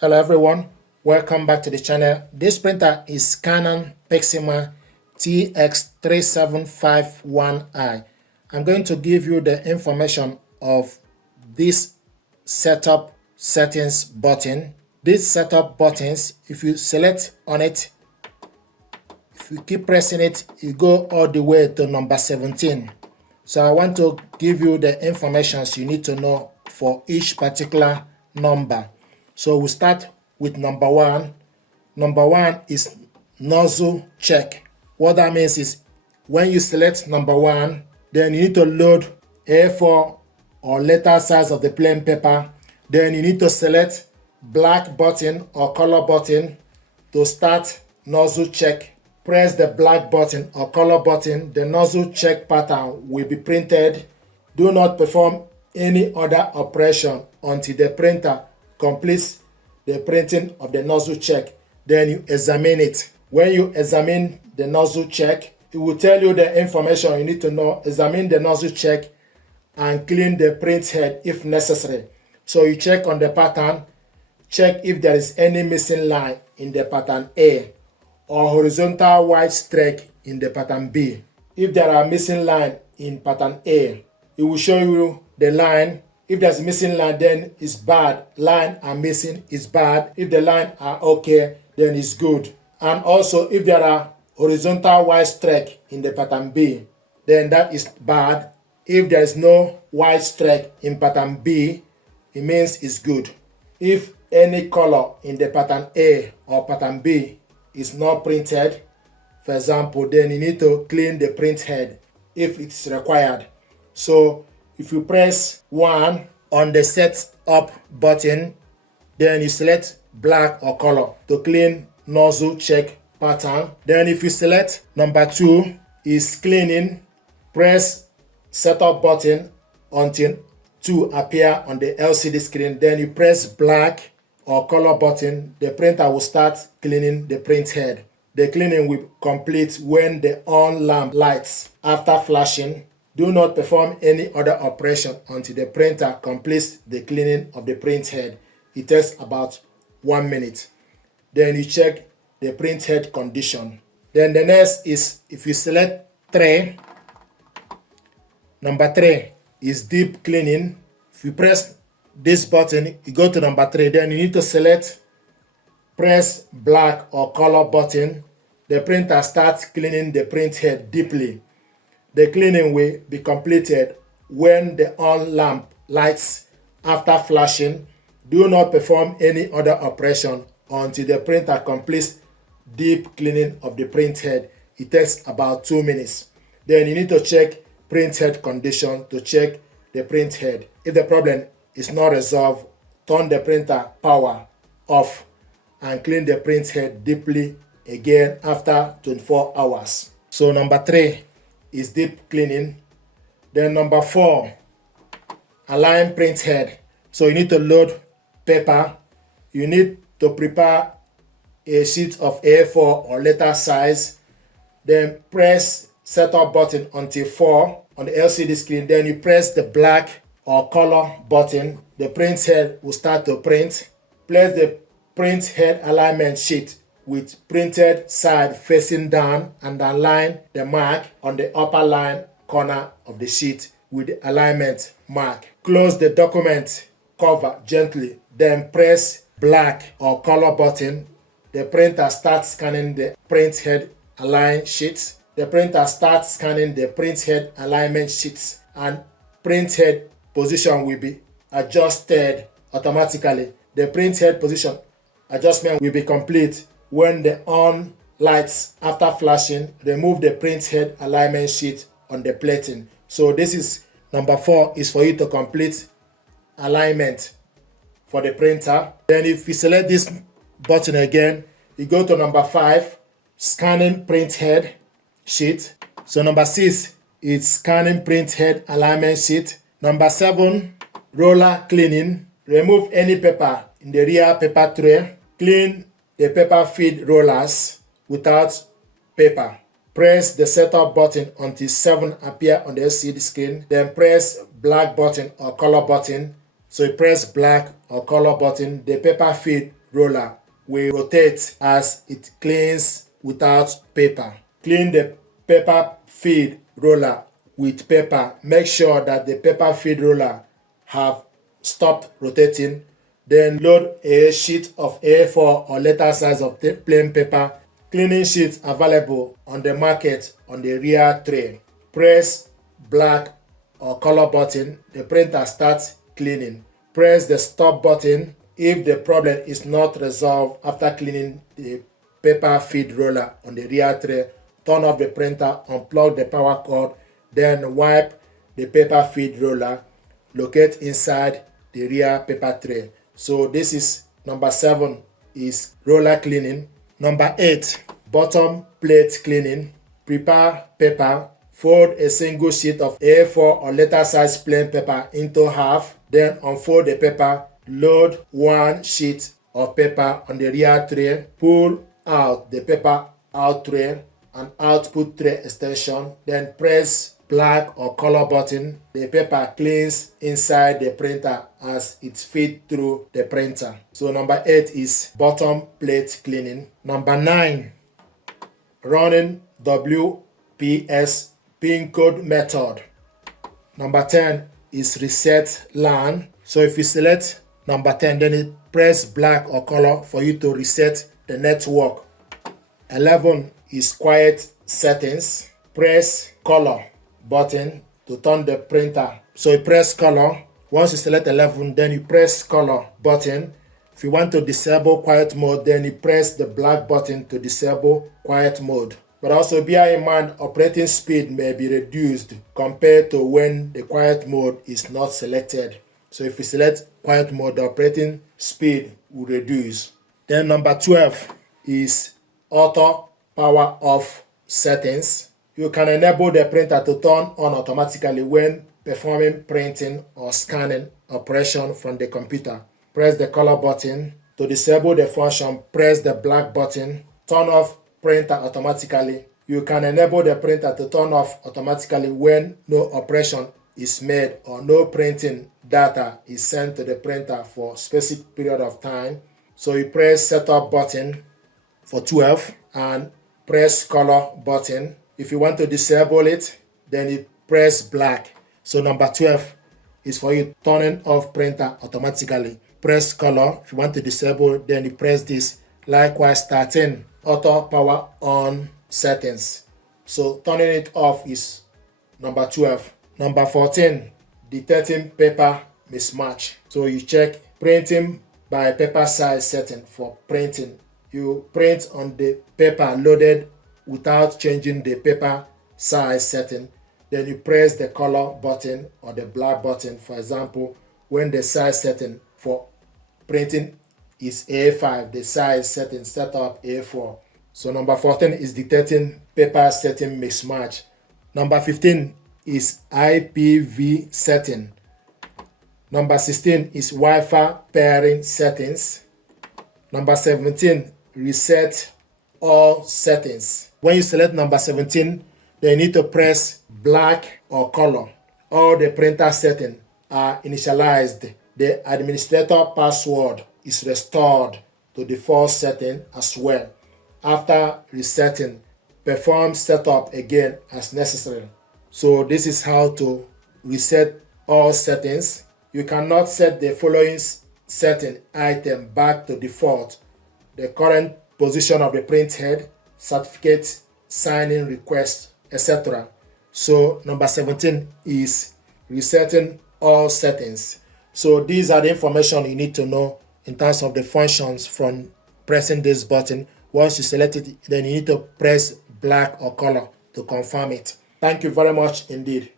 Hello everyone, welcome back to the channel. This printer is Canon Pixma TS3751i. I'm going to give you the information of this setup settings button. These setup buttons, if you select on it, if you keep pressing it, you go all the way to number 17. So I want to give you the information you need to know for each particular number. So we start with number 1. Number 1 is nozzle check. What that means is when you select number 1, then you need to load A4 or letter size of the plain paper. Then you need to select black button or color button to start nozzle check. Press the black button or color button. The nozzle check pattern will be printed. Do not perform any other operation until the printer completes the printing of the nozzle check. Then you examine it. When you examine the nozzle check, it will tell you the information you need to know. Examine the nozzle check and clean the print head if necessary. So you check on the pattern, check if there is any missing line in the pattern A or horizontal white streak in the pattern B. If there are missing line in pattern A, it will show you the line. If there's missing line, then it's bad. Line are missing is bad. If the line are okay, then it's good. And also, if there are horizontal white streak in the pattern B, then that is bad. If there is no white streak in pattern B, it means it's good. If any color in the pattern A or pattern B is not printed, for example, then you need to clean the print head if it's required. So if you press 1 on the set up button, then you select black or color to clean nozzle check pattern. Then if you select number 2 is cleaning, press setup button until 2 appear on the LCD screen. Then you press black or color button. The printer will start cleaning the print head. The cleaning will complete when the on lamp lights after flashing. Do not perform any other operation until the printer completes the cleaning of the print head. It takes about 1 minute. Then you check the print head condition. Then the next is if you select 3, number 3 is deep cleaning. If you press this button, you go to number 3, then you need to select, press black or color button. The printer starts cleaning the print head deeply. The cleaning will be completed when the on lamp lights after flashing. Do not perform any other operation until the printer completes deep cleaning of the print head. It takes about 2 minutes. Then you need to check print head condition to check the print head. If the problem is not resolved, turn the printer power off and clean the print head deeply again after 24 hours. So number 3 is deep cleaning. Then number 4, align print head. So you need to load paper. You need to prepare a sheet of A4 or letter size. Then press setup button until 4 on the LCD screen. Then you press the black or color button. The print head will start to print. Place the print head alignment sheet with printed side facing down and align the mark on the upper line corner of the sheet with the alignment mark. Close the document cover gently, then press black or color button. The printer starts scanning the print head align sheets. The printer starts scanning the print head alignment sheets, and print head position will be adjusted automatically. The print head position adjustment will be complete when the on lights after flashing remove the print head alignment sheet on the plating. So this is number 4 is for you to complete alignment for the printer. Then if you select this button again, you go to number 5, scanning print head sheet. So number 6 is scanning print head alignment sheet. Number 7, roller cleaning. Remove any paper in the rear paper tray. Clean the paper feed rollers without paper. Press the setup button until 7 appear on the LCD screen. Then press black button or color button. So you press black or color button. The paper feed roller will rotate as it cleans without paper. Clean the paper feed roller with paper. Make sure that the paper feed roller have stopped rotating. Then load a sheet of A4 or letter size of plain paper. Cleaning sheets available on the market on the rear tray. Press black or color button. The printer starts cleaning. Press the stop button if the problem is not resolved after cleaning the paper feed roller on the rear tray. Turn off the printer, unplug the power cord, then wipe the paper feed roller. Locate inside the rear paper tray. So this is number 7 is roller cleaning. Number 8, bottom plate cleaning. Prepare paper. Fold a single sheet of A4 or letter size plain paper into half. Then unfold the paper. Load one sheet of paper on the rear tray. Pull out the paper out tray and output tray extension. Then press black or color button. The paper cleans inside the printer as it feeds through the printer. So number 8 is bottom plate cleaning. Number 9, running WPS pin code method. Number 10 is reset LAN. So if you select number 10, then you press black or color for you to reset the network. 11 is quiet settings. Press color button to turn the printer. So you press color. Once you select 11, then you press color button. If you want to disable quiet mode, then you press the black button to disable quiet mode. But also bear in mind, operating speed may be reduced compared to when the quiet mode is not selected. So if you select quiet mode, the operating speed will reduce. Then number 12 is auto power off settings. You can enable the printer to turn on automatically when performing printing or scanning operation from the computer. Press the color button. To disable the function, press the black button. Turn off printer automatically. You can enable the printer to turn off automatically when no operation is made or no printing data is sent to the printer for a specific period of time. So you press setup button for 12 and press color button. If you want to disable it, then you press black. So number 12 is for you turning off printer automatically. Press color. If you want to disable, then you press this. Likewise, 13, auto power on settings. So turning it off is number 12. Number 14, detecting paper mismatch. So you check printing by paper size setting for printing. You print on the paper loaded without changing the paper size setting. Then you press the color button or the black button. For example, when the size setting for printing is A5, the size setting set up A4. So number 14 is detecting paper setting mismatch. Number 15 is IPv setting. Number 16 is Wi-Fi pairing settings. Number 17, reset all settings. When you select number 17, then you need to press black or color. All the printer settings are initialized. The administrator password is restored to default setting as well. After resetting, perform setup again as necessary. So this is how to reset all settings. You cannot set the following setting item back to default: the current position of the print head, certificate, signing request, etc. So number 17 is resetting all settings. So these are the information you need to know in terms of the functions from pressing this button. Once you select it, then you need to press black or color to confirm it. Thank you very much indeed.